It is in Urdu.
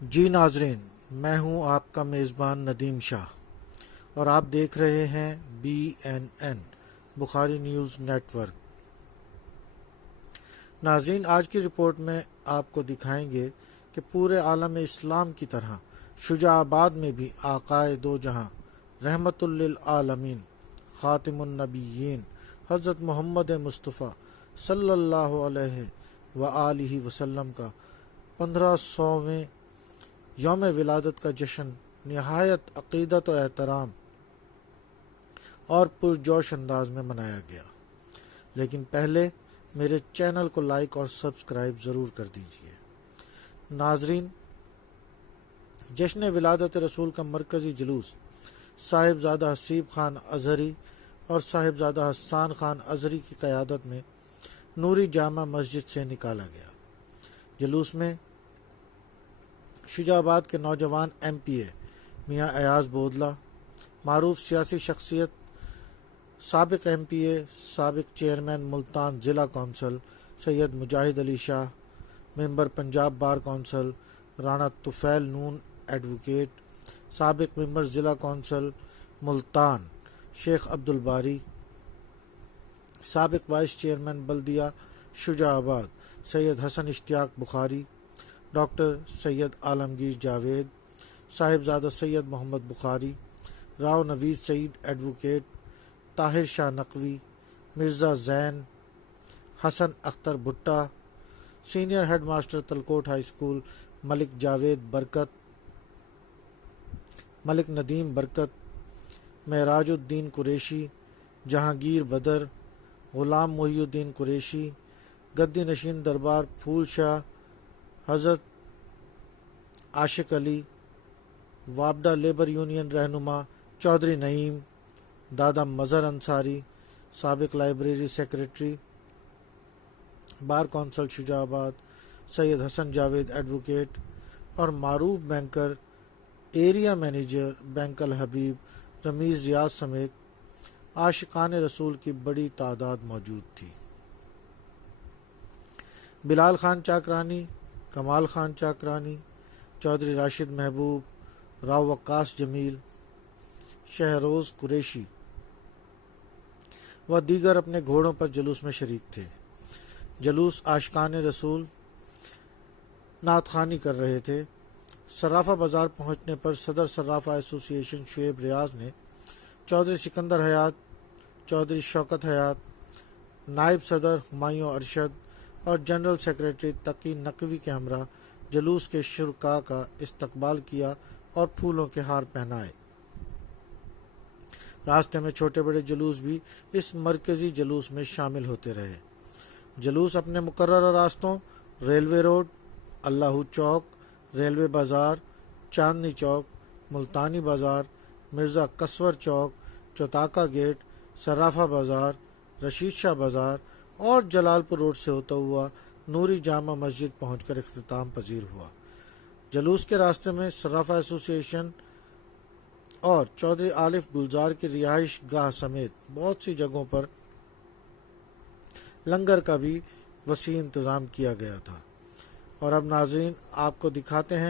جی ناظرین، میں ہوں آپ کا میزبان ندیم شاہ اور آپ دیکھ رہے ہیں BNN بخاری نیوز نیٹ ورک۔ ناظرین، آج کی رپورٹ میں آپ کو دکھائیں گے کہ پورے عالم اسلام کی طرح شجاع آباد میں بھی آقائے دو جہاں رحمت للعالمین خاتم النبیین حضرت محمد مصطفیٰ صلی اللہ علیہ وآلہ وسلم کا 1500ویں یوم ولادت کا جشن نہایت عقیدت و احترام اور پرجوش انداز میں منایا گیا۔ لیکن پہلے میرے چینل کو لائک اور سبسکرائب ضرور کر دیجیے۔ ناظرین، جشن ولادت رسول کا مرکزی جلوس صاحبزادہ حسیب خان ازہری اور صاحبزادہ حسان خان ازہری کی قیادت میں نوری جامع مسجد سے نکالا گیا۔ جلوس میں شجاع آباد کے نوجوان MPA میاں ایاز بودلہ، معروف سیاسی شخصیت سابق MPA سابق چیئرمین ملتان ضلع کونسل سید مجاہد علی شاہ، ممبر پنجاب بار کونسل رانا طفیل نون ایڈوکیٹ، سابق ممبر ضلع کونسل ملتان شیخ عبدالباری، سابق وائس چیئرمین بلدیہ Shujabad Syed Hassan Ishtiaq Bukhari, doctor Syed Alamgir Javed, Sahibzada Syed Muhammad Bukhari, Rao Naveez Saeed advocate, Tahir Shah Naqvi, Mirza Zain, Hassan Akhtar Bhatta, senior head master Talkot high school Malik Javed Barkat, Malik Nadeem برکت، معراج الدین قریشی، جہانگیر بدر، غلام محی الدین قریشی، گدی نشین دربار پھول شاہ، حضرت عاشق علی، وابڈا لیبر یونین رہنما چودھری نعیم، دادا مظہر انصاری، سابق لائبریری سیکریٹری بار کونسل شجاع آباد سید حسن جاوید ایڈوکیٹ اور معروف بینکر ایریا مینیجر بینک الحبیب رمیز ریاض سمیت عاشقان رسول کی بڑی تعداد موجود تھی۔ بلال خان چاکرانی، کمال خان چاکرانی، چودھری راشد محبوب، راؤ وقاص جمیل، شہروز قریشی و دیگر اپنے گھوڑوں پر جلوس میں شریک تھے۔ جلوس عاشقان رسول نعت خوانی کر رہے تھے۔ صرافہ بازار پہنچنے پر صدر صرافہ ایسوسی ایشن شعیب ریاض نے چودھری سکندر حیات، چودھری شوکت حیات، نائب صدر ہمایوں ارشد اور جنرل سیکریٹری تقی نقوی کے ہمراہ جلوس کے شرکاء کا استقبال کیا اور پھولوں کے ہار پہنائے۔ راستے میں چھوٹے بڑے جلوس بھی اس مرکزی جلوس میں شامل ہوتے رہے۔ جلوس اپنے مقررہ راستوں ریلوے روڈ، اللہ چوک، ریلوے بازار، چاندنی چوک، ملتانی بازار، مرزا کسور چوک، چوتاکا گیٹ، صرافہ بازار، رشید شاہ بازار اور جلال پور روڈ سے ہوتا ہوا نوری جامع مسجد پہنچ کر اختتام پذیر ہوا۔ جلوس کے راستے میں صرافہ ایسوسی ایشن اور چودھری عارف گلزار کی رہائش گاہ سمیت بہت سی جگہوں پر لنگر کا بھی وسیع انتظام کیا گیا تھا۔ اور اب ناظرین، آپ کو دکھاتے ہیں